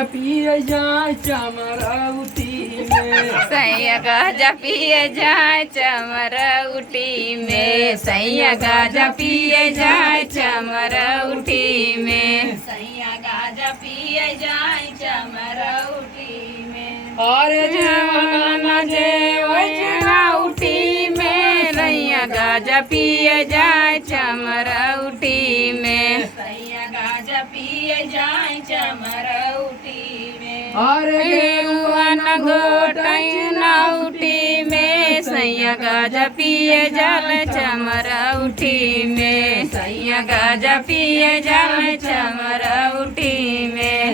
पिए जाए चमरौटी में सैया गाजा पिए जाए चमरौटी में, सैया गाजा पिए जाए चमरौटी में, सैया गाजा पिए जाए चमरौटी में। अरे जेवना जेवटी में सैया गाजा पिए जाए चमरौटी में, सैया गाजा पिए जाए चमरौटी में। अरे गेरुआन गोटौटी में सैया गाजा पिए जल चमरौटी में, सैया गाजा पिए जल चमरौटी में,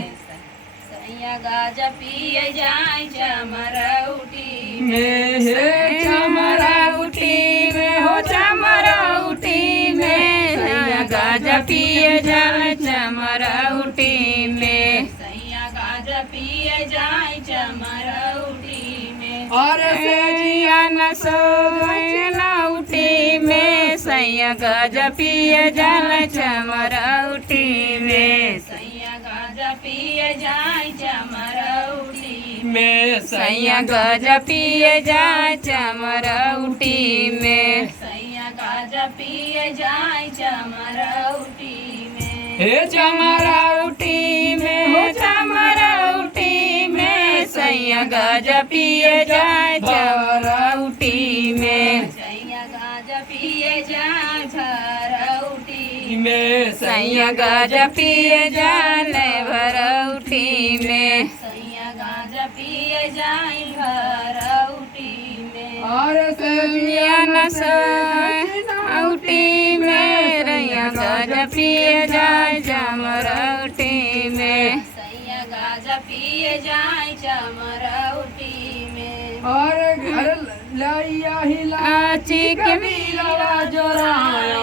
सैया गाजा पिए जाए चमरौटी में हे चमरौटी में हो चमरौटी में सैया गाजा पिए जल चमरौटी में, सैया गाजा पिए जाए चमरौटी में। अरे जिया न सोनौटी में सैया गाजा पिए जल चमरौटी में, सैया गाजा पिए जाए चमरौटी में सैया गाजा पिए जाए चमरौटी में, सैया गाजा पिए जाए चमरौटी में। हे चमरौटी में हो चमरौटी में सैया गाजा पिए जाए चमरौटी में, सैया गाजा पिए जाए चमरौटी में सैया गाजा पिए जाए भरौटी में, सैया गाजा पिए जाए भरौटी में। अरे सैया न सोनौटी में रैया गाजा पिए जाए चमरौटी में, सैया गाजा पिए जाए चमरौटी में। अरे घर लैया हिला चिकनी जोरा